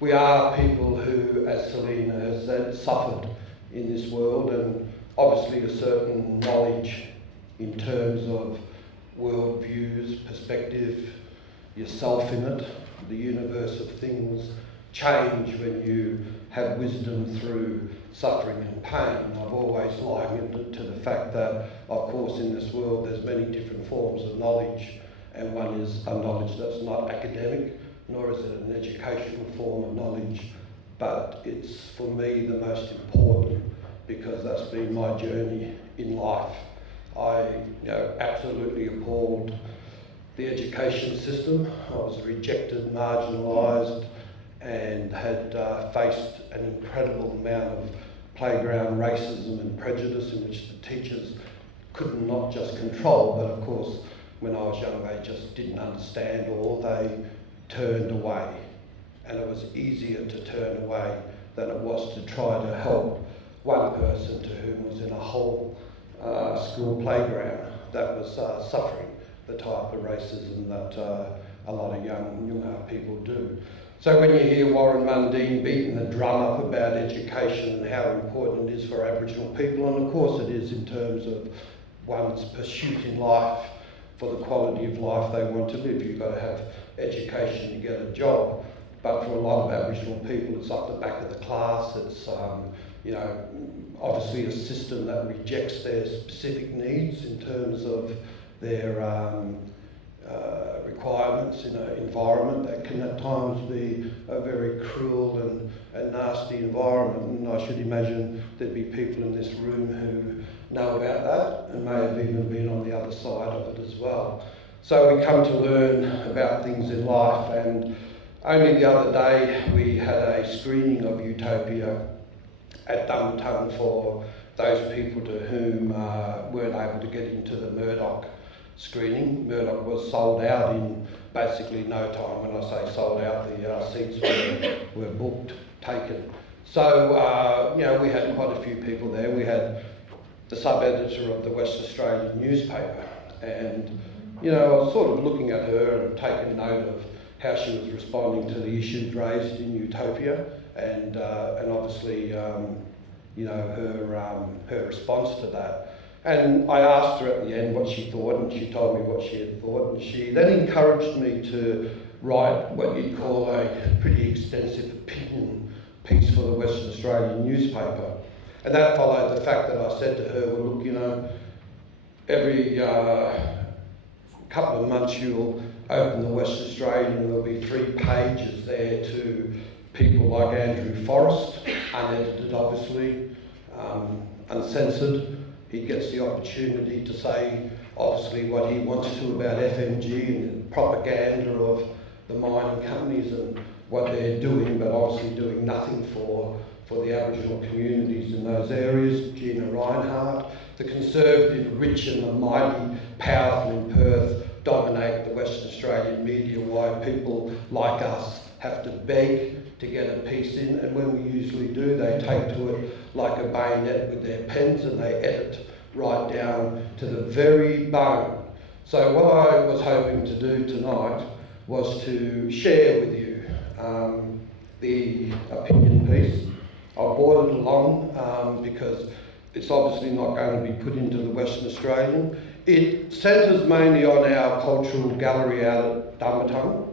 we are people who, as Selina has said, suffered in this world, and obviously a certain knowledge in terms of world views, perspective, yourself in it, the universe of things change when you have wisdom through suffering and pain. I've always likened it to the fact that, of course, in this world there's many different forms of knowledge, and one is a knowledge that's not academic, nor is it an educational form of knowledge, but it's, for me, the most important, because that's been my journey in life. I absolutely appalled the education system. I was rejected, marginalised, and had faced an incredible amount of playground racism and prejudice in which the teachers could not just control, but of course, when I was young, they just didn't understand, or they turned away. And it was easier to turn away than it was to try to help one person to whom was in a whole school playground that was suffering the type of racism that a lot of young people do. So when you hear Warren Mundine beating the drum up about education and how important it is for Aboriginal people, and of course it is in terms of one's pursuit in life for the quality of life they want to live. You've got to have education to get a job, but for a lot of Aboriginal people it's up the back of the class. It's obviously a system that rejects their specific needs in terms of their requirements in an environment that can at times be a very cruel and nasty environment. And I should imagine there'd be people in this room who know about that and may have even been on the other side of it as well. So we come to learn about things in life, and only the other day we had a screening of Utopia at Dumbartung for those people to whom weren't able to get into the Murdoch screening. Murdoch was sold out in basically no time. When I say sold out, the seats were booked, taken. So, we had quite a few people there. We had the sub-editor of the West Australian newspaper, and, I was sort of looking at her and taking note of how she was responding to the issues raised in Utopia, and obviously, her response to that. And I asked her at the end what she thought, and she told me what she had thought, and she then encouraged me to write what you'd call a pretty extensive opinion piece for the Western Australian newspaper. And that followed the fact that I said to her, well, look, every couple of months you'll open the Western Australian and there'll be 3 pages there to people like Andrew Forrest, unedited obviously, uncensored. He gets the opportunity to say obviously what he wants to about FMG and the propaganda of the mining companies and what they're doing, but obviously doing nothing for the Aboriginal communities in those areas. Gina Reinhardt, the conservative, rich and the mighty, powerful in Perth, dominate the Western Australian media, why people like us have to beg to get a piece in, and when we usually do, they take to it like a bayonet with their pens and they edit right down to the very bone. So what I was hoping to do tonight was to share with you the opinion piece. I brought it along because it's obviously not going to be put into the Western Australian. It centres mainly on our cultural gallery out at Dumbartung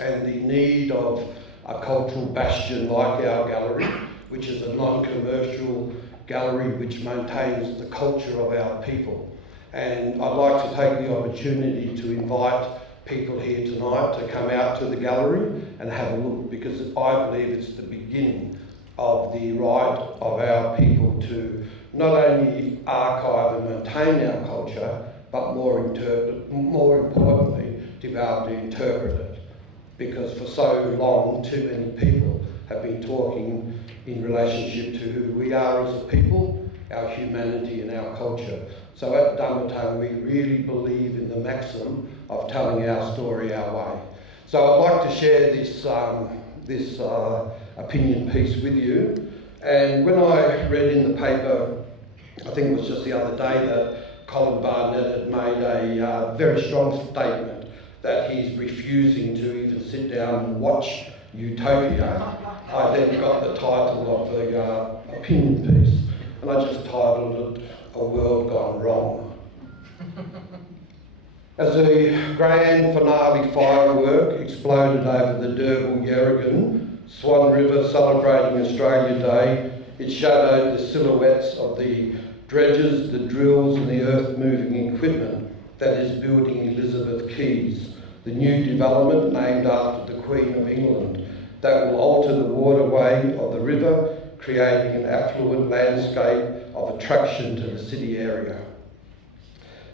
and the need of a cultural bastion like our gallery, which is a non-commercial gallery which maintains the culture of our people. And I'd like to take the opportunity to invite people here tonight to come out to the gallery and have a look, because I believe it's the beginning of the right of our people to not only archive and maintain our culture, but more importantly, to be able to interpret it. Because for so long, too many people have been talking in relationship to who we are as a people, our humanity and our culture. So at Dumbartung, we really believe in the maxim of telling our story our way. So I'd like to share this opinion piece with you. And when I read in the paper, I think it was just the other day, that Colin Barnett had made a very strong statement that he's refusing to even sit down and watch utopia, I then got the title of the opinion piece, and I just titled it "A World Gone Wrong." As the grand finale firework exploded over the Derby Yerrigan, Swan River celebrating Australia Day, it shadowed the silhouettes of the dredges, the drills and the earth-moving equipment that is building Elizabeth Quays, the new development named after the Queen of England that will alter the waterway of the river, creating an affluent landscape of attraction to the city area.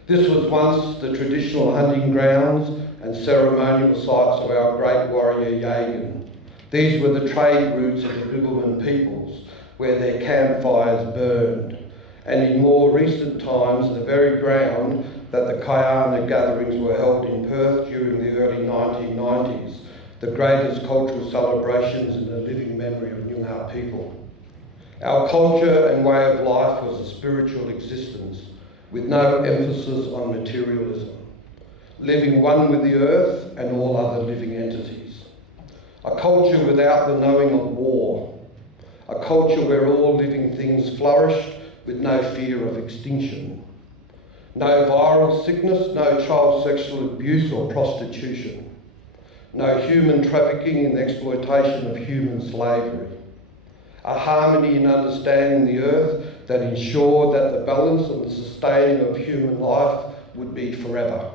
This was once the traditional hunting grounds and ceremonial sites of our great warrior Yagan. These were the trade routes of the Bibbulmun peoples, where their campfires burned, and in more recent times the very ground that the Kayana gatherings were held in Perth during the early 1990s, the greatest cultural celebrations in the living memory of Noongar people. Our culture and way of life was a spiritual existence, with no emphasis on materialism, living one with the earth and all other living entities. A culture without the knowing of war, a culture where all living things flourished with no fear of extinction. No viral sickness, no child sexual abuse or prostitution. No human trafficking and exploitation of human slavery. A harmony in understanding the earth that ensured that the balance and the sustaining of human life would be forever.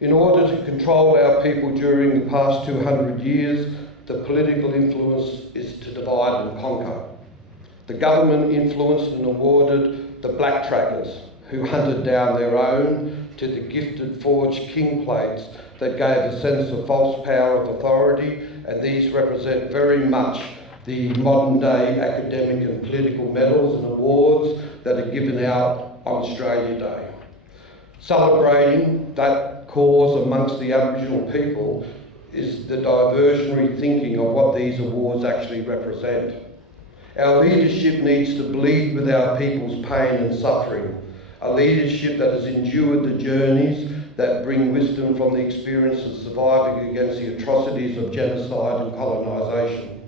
In order to control our people during the past 200 years, the political influence is to divide and conquer. The government influenced and awarded the black trackers, who hunted down their own, to the gifted forged king plates that gave a sense of false power of authority, and these represent very much the modern day academic and political medals and awards that are given out on Australia Day. Celebrating that cause amongst the Aboriginal people is the diversionary thinking of what these awards actually represent. Our leadership needs to bleed with our people's pain and suffering, a leadership that has endured the journeys that bring wisdom from the experience of surviving against the atrocities of genocide and colonisation.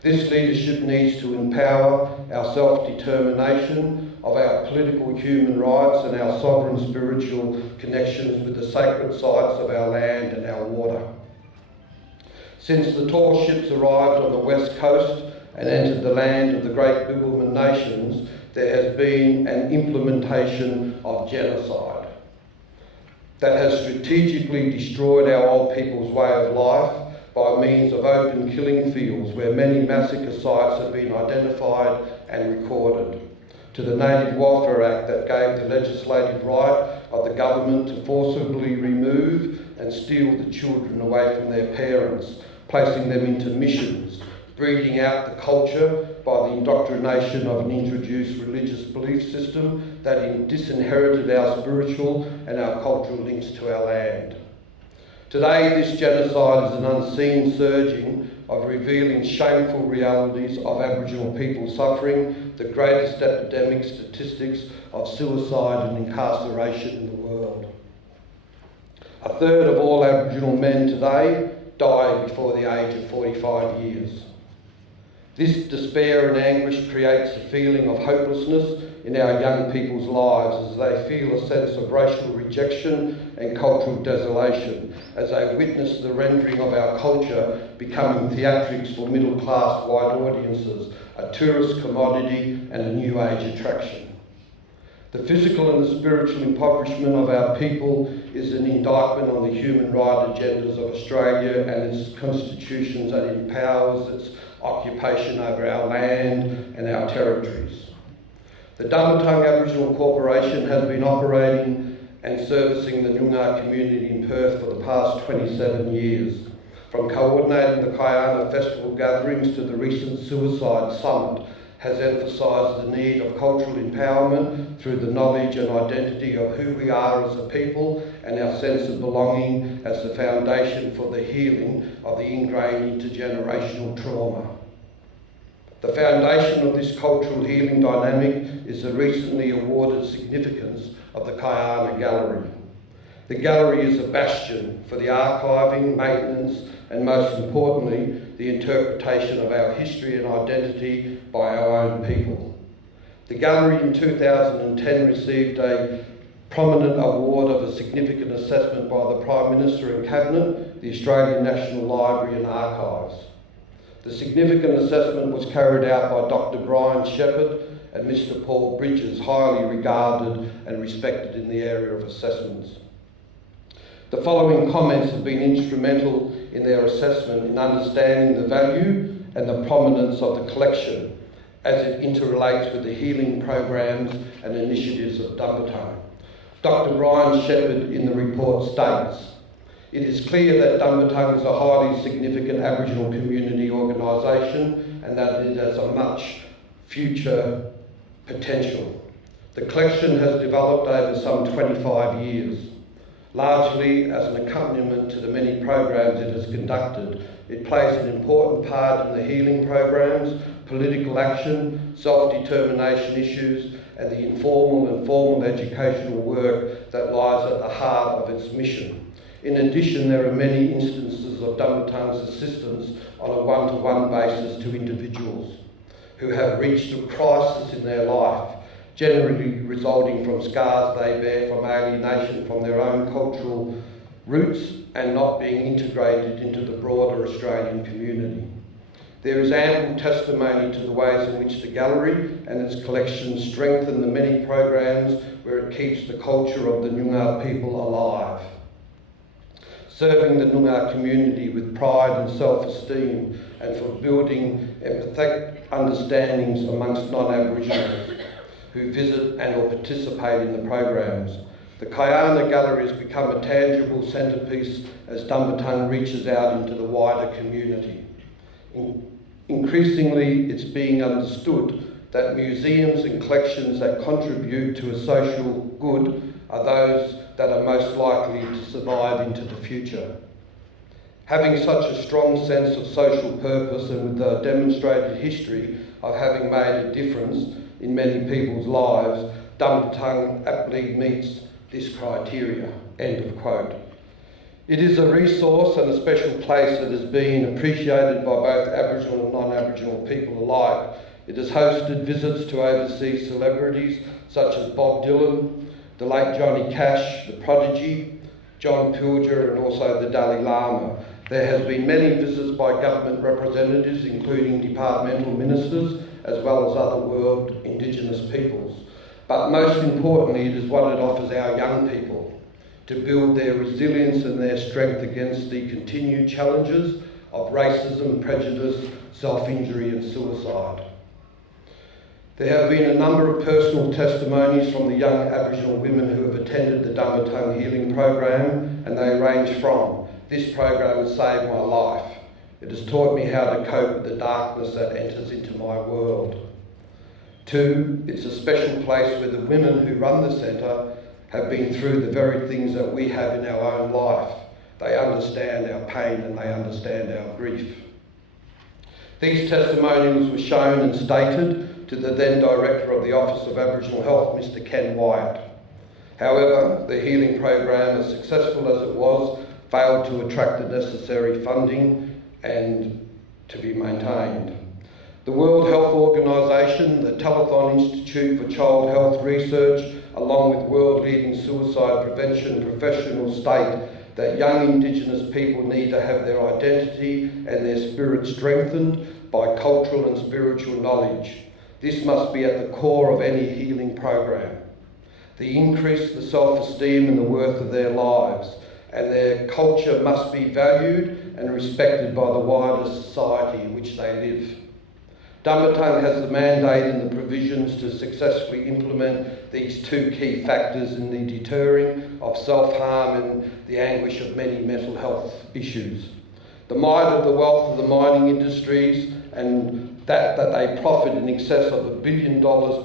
This leadership needs to empower our self-determination of our political human rights and our sovereign spiritual connections with the sacred sites of our land and our water. Since the tall ships arrived on the west coast and entered the land of the great Bibbulmun nations, there has been an implementation of genocide that has strategically destroyed our old people's way of life by means of open killing fields where many massacre sites have been identified and recorded, to the Native Welfare Act that gave the legislative right of the government to forcibly remove and steal the children away from their parents, placing them into missions, breeding out the culture by the indoctrination of an introduced religious belief system that disinherited our spiritual and our cultural links to our land. Today, this genocide is an unseen surging of revealing shameful realities of Aboriginal people suffering, the greatest epidemic statistics of suicide and incarceration in the world. A third of all Aboriginal men today die before the age of 45 years. This despair and anguish creates a feeling of hopelessness in our young people's lives as they feel a sense of racial rejection and cultural desolation as they witness the rendering of our culture becoming theatrics for middle-class white audiences, a tourist commodity and a new age attraction. The physical and the spiritual impoverishment of our people is an indictment on the human rights agendas of Australia and its constitutions that empowers its occupation over our land and our territories. The Dumbartung Aboriginal Corporation has been operating and servicing the Noongar community in Perth for the past 27 years, from coordinating the Kayana Festival gatherings to the recent Suicide Summit, has emphasised the need of cultural empowerment through the knowledge and identity of who we are as a people and our sense of belonging as the foundation for the healing of the ingrained intergenerational trauma. The foundation of this cultural healing dynamic is the recently awarded significance of the Kayana Gallery. The gallery is a bastion for the archiving, maintenance and most importantly, the interpretation of our history and identity by our own people. The gallery in 2010 received a prominent award of a significant assessment by the Prime Minister and Cabinet, the Australian National Library and Archives. The significant assessment was carried out by Dr. Brian Shepherd and Mr. Paul Bridges, highly regarded and respected in the area of assessments. The following comments have been instrumental in their assessment in understanding the value and the prominence of the collection as it interrelates with the healing programs and initiatives of Dumbartung. Dr. Brian Shepherd in the report states, "It is clear that Dumbartung is a highly significant Aboriginal community organisation and that it has a much future potential. The collection has developed over some 25 years. Largely as an accompaniment to the many programs it has conducted, it plays an important part in the healing programs, political action, self-determination issues, and the informal and formal educational work that lies at the heart of its mission. In addition, there are many instances of Dumbartung's assistance on a one-to-one basis to individuals who have reached a crisis in their life, generally resulting from scars they bear from alienation from their own cultural roots and not being integrated into the broader Australian community. There is ample testimony to the ways in which the gallery and its collections strengthen the many programs where it keeps the culture of the Noongar people alive, serving the Noongar community with pride and self-esteem, and for building empathetic understandings amongst non-Aboriginals who visit and or participate in the programs. The Kayana Gallery has become a tangible centrepiece as Dumbartung reaches out into the wider community. Increasingly, it's being understood that museums and collections that contribute to a social good are those that are most likely to survive into the future. Having such a strong sense of social purpose and with the demonstrated history of having made a difference in many people's lives, Dumbartung aptly meets this criteria." End of quote. It is a resource and a special place that has been appreciated by both Aboriginal and non-Aboriginal people alike. It has hosted visits to overseas celebrities such as Bob Dylan, the late Johnny Cash, the Prodigy, John Pilger, and also the Dalai Lama. There has been many visits by government representatives, including departmental ministers, as well as other world Indigenous peoples. But most importantly, it is what it offers our young people to build their resilience and their strength against the continued challenges of racism, prejudice, self-injury and suicide. There have been a number of personal testimonies from the young Aboriginal women who have attended the Dumbartung Healing Program, and they range from, "This program has saved my life. It has taught me how to cope with the darkness that enters into my world," to, "It's a special place where the women who run the centre have been through the very things that we have in our own life. They understand our pain and they understand our grief." These testimonials were shown and stated to the then Director of the Office of Aboriginal Health, Mr. Ken Wyatt. However, the healing program, as successful as it was, failed to attract the necessary funding and to be maintained. The World Health Organisation, the Telethon Institute for Child Health Research, along with world-leading suicide prevention professionals, state that young Indigenous people need to have their identity and their spirit strengthened by cultural and spiritual knowledge. This must be at the core of any healing program. The increase the self-esteem and the worth of their lives, and their culture must be valued and respected by the wider society in which they live. Dumbartung has the mandate and the provisions to successfully implement these two key factors in the deterring of self-harm and the anguish of many mental health issues. The might of the wealth of the mining industries and that they profit in excess of $1 billion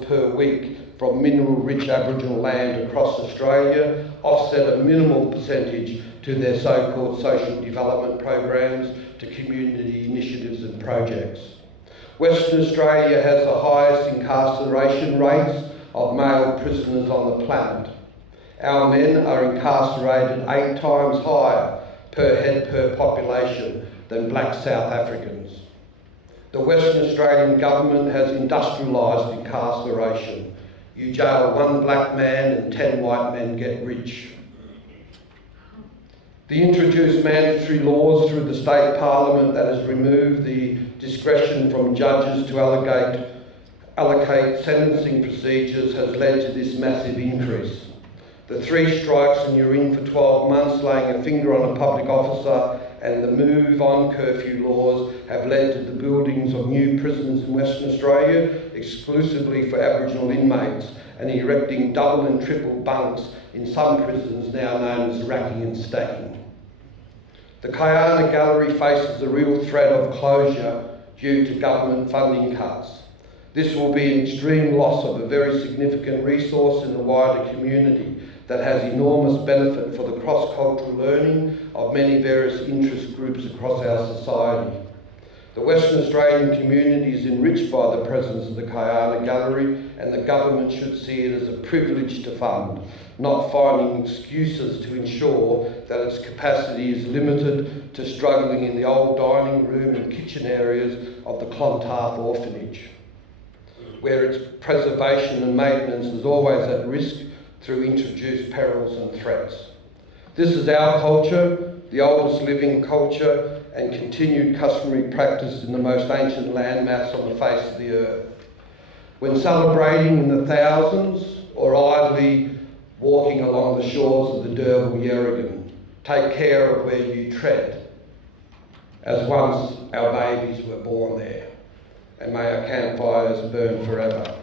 per week from mineral-rich Aboriginal land across Australia offset a minimal percentage to their so-called social development programs, to community initiatives and projects. Western Australia has the highest incarceration rates of male prisoners on the planet. Our men are incarcerated 8 times higher per head per population than black South Africans. The Western Australian government has industrialised incarceration. You jail one black man and 10 white men get rich. The introduced mandatory laws through the state parliament that has removed the discretion from judges to allocate sentencing procedures has led to this massive increase. The 3 strikes and you're in for 12 months laying a finger on a public officer and the move on curfew laws have led to the buildings of new prisons in Western Australia exclusively for Aboriginal inmates and erecting double and triple bunks in some prisons now known as racking and stacking. The Kayana Gallery faces a real threat of closure due to government funding cuts. This will be an extreme loss of a very significant resource in the wider community that has enormous benefit for the cross-cultural learning of many various interest groups across our society. The Western Australian community is enriched by the presence of the Kayana Gallery and the government should see it as a privilege to fund, not finding excuses to ensure that its capacity is limited to struggling in the old dining room and kitchen areas of the Clontarf orphanage, where its preservation and maintenance is always at risk through introduced perils and threats. This is our culture, the oldest living culture and continued customary practice in the most ancient landmass on the face of the earth. When celebrating in the thousands or idly walking along the shores of the Derwent Yerrigan, take care of where you tread, as once our babies were born there. And may our campfires burn forever.